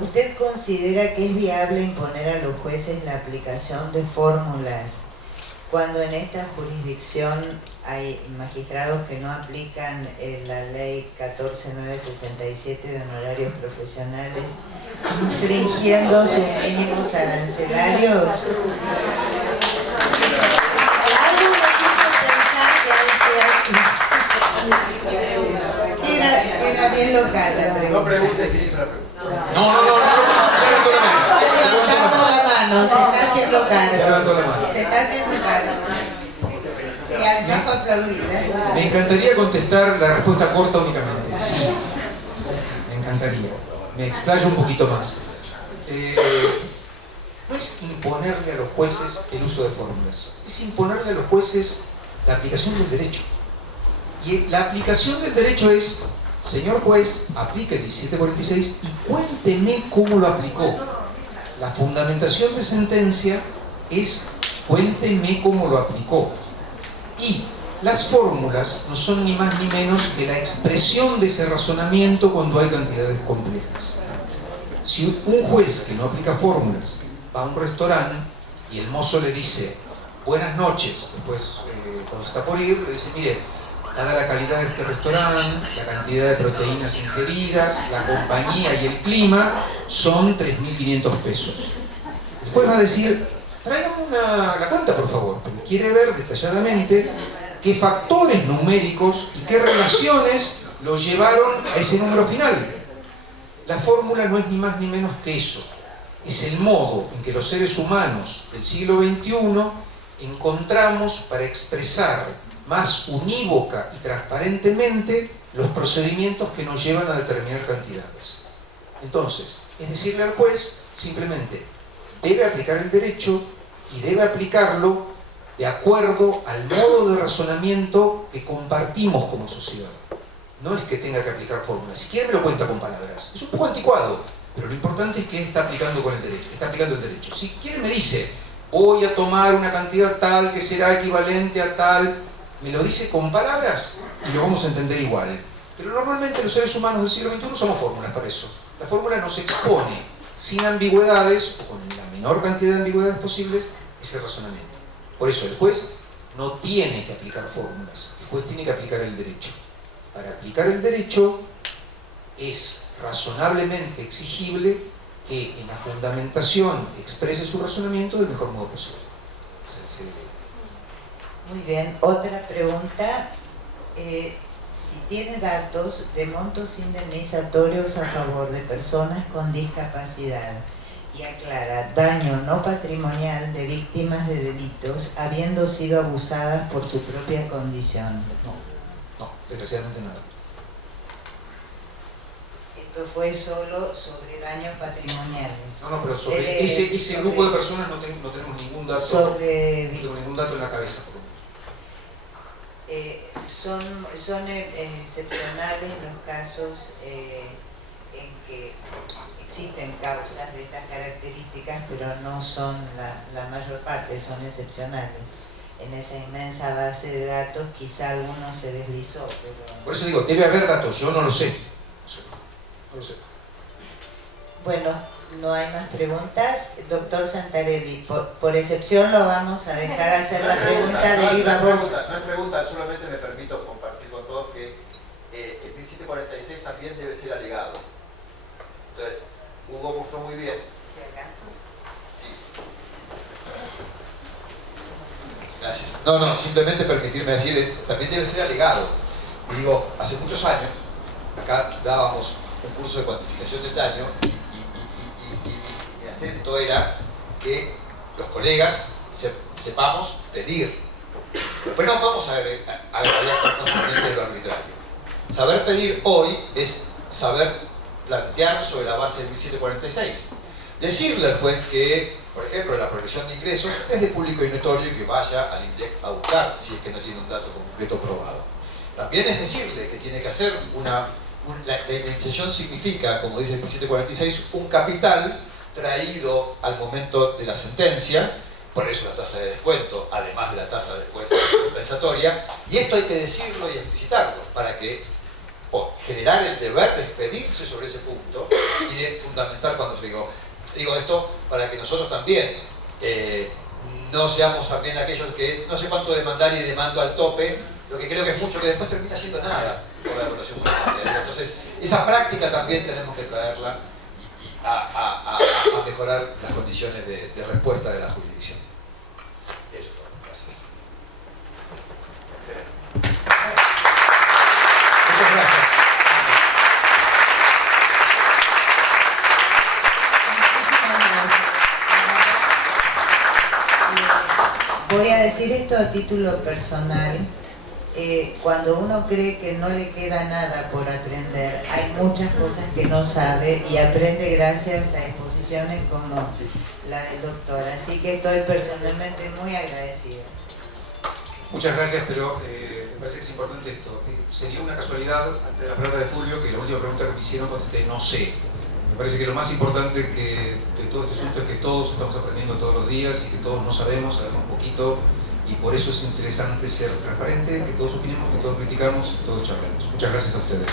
¿Usted considera que es viable imponer a los jueces la aplicación de fórmulas cuando en esta jurisdicción hay magistrados que no aplican la ley 14967 de honorarios profesionales, infringiendo sus mínimos arancelarios? Algo me hizo pensar que era bien local la pregunta. No preguntes quién hizo la pregunta. Se levantó la mano. Se está haciendo cargo. Se levantó la mano. Se está haciendo cargo. Y además fue aplaudida. Me encantaría contestar la respuesta corta únicamente. Sí. Me encantaría. Me explayo un poquito más. No es imponerle a los jueces el uso de fórmulas. Es imponerle a los jueces la aplicación del derecho. Y la aplicación del derecho es, señor juez, aplique el 1746 y cuénteme cómo lo aplicó. La fundamentación de sentencia es cuénteme cómo lo aplicó. Y las fórmulas no son ni más ni menos que la expresión de ese razonamiento cuando hay cantidades complejas. Si un juez que no aplica fórmulas va a un restaurante y el mozo le dice buenas noches, después cuando se está por ir, le dice, mire, dada la calidad de este restaurante, la cantidad de proteínas ingeridas, la compañía y el clima, son 3.500 pesos. El juez va a decir, tráigame la cuenta, por favor, porque quiere ver detalladamente qué factores numéricos y qué relaciones lo llevaron a ese número final. La fórmula no es ni más ni menos que eso. Es el modo en que los seres humanos del siglo XXI encontramos para expresar más unívoca y transparentemente los procedimientos que nos llevan a determinar cantidades. Entonces, es decirle al juez, simplemente, debe aplicar el derecho y debe aplicarlo de acuerdo al modo de razonamiento que compartimos como sociedad. No es que tenga que aplicar fórmulas, si quiere me lo cuenta con palabras. Es un poco anticuado, pero lo importante es que está aplicando el derecho. Si quiere me dice, voy a tomar una cantidad tal que será equivalente a tal, me lo dice con palabras y lo vamos a entender igual. Pero normalmente los seres humanos del siglo XXI somos fórmulas para eso. La fórmula nos expone sin ambigüedades o con la menor cantidad de ambigüedades posibles ese razonamiento. Por eso el juez no tiene que aplicar fórmulas, el juez tiene que aplicar el derecho. Para aplicar el derecho es razonablemente exigible que en la fundamentación exprese su razonamiento del mejor modo posible. Muy bien, otra pregunta. Si tiene datos de montos indemnizatorios a favor de personas con discapacidad y aclara daño no patrimonial de víctimas de delitos habiendo sido abusadas por su propia condición. No, desgraciadamente nada. Esto fue solo sobre daños patrimoniales. No, pero sobre ese grupo de personas no tenemos ningún dato. No tengo ningún dato en la cabeza, por lo menos. Son excepcionales los casos en que existen causas de estas características, pero no son la mayor parte, son excepcionales. En esa inmensa base de datos quizá alguno se deslizó, pero... Por eso digo, debe haber datos, yo no lo sé. No lo sé. Bueno, no hay más preguntas. Doctor Santarelli, por excepción lo vamos a dejar hacer la pregunta de viva voz. No es pregunta, solamente me permito compartir con todos que el 1746 también debe ser alegado. Entonces, Hugo mostró muy bien. ¿Te alcanzo? Sí. Gracias. No, simplemente permitirme decir, también debe ser alegado. Y digo, hace muchos años, acá dábamos un curso de cuantificación del daño y mi acento era que los colegas sepamos pedir. Después no vamos a agregar tan fácilmente lo arbitrario. Saber pedir hoy es saber plantear sobre la base del 1746. Decirle al juez que, por ejemplo, la progresión de ingresos es de público y notorio y que vaya al INDEC a buscar si es que no tiene un dato concreto probado. También es decirle que tiene que hacer la indemnización significa, como dice el 1746, un capital traído al momento de la sentencia, por eso la tasa de descuento, además de la tasa después compensatoria, y esto hay que decirlo y explicitarlo para que generar el deber de expedirse sobre ese punto y de fundamentar cuando digo esto para que nosotros también no seamos también aquellos que no sé cuánto demandar y demando al tope, lo que creo que es mucho que después termina siendo nada por la evaluación monetaria. Entonces, esa práctica también tenemos que traerla a mejorar las condiciones de respuesta de la jurisdicción. Eso, gracias. Excelente. Muchas gracias. Voy a decir esto a título personal. Cuando uno cree que no le queda nada por aprender, hay muchas cosas que no sabe y aprende gracias a exposiciones como la del doctor. Así que estoy personalmente muy agradecida. Muchas gracias, pero me parece que es importante esto. Sería una casualidad, antes de la palabra de Julio, que la última pregunta que me hicieron contesté no sé. Me parece que lo más importante de todo este asunto es que todos estamos aprendiendo todos los días y que todos no sabemos poquito, y por eso es interesante ser transparente, que todos opinemos, que todos criticamos, que todos charlemos. Muchas gracias a ustedes.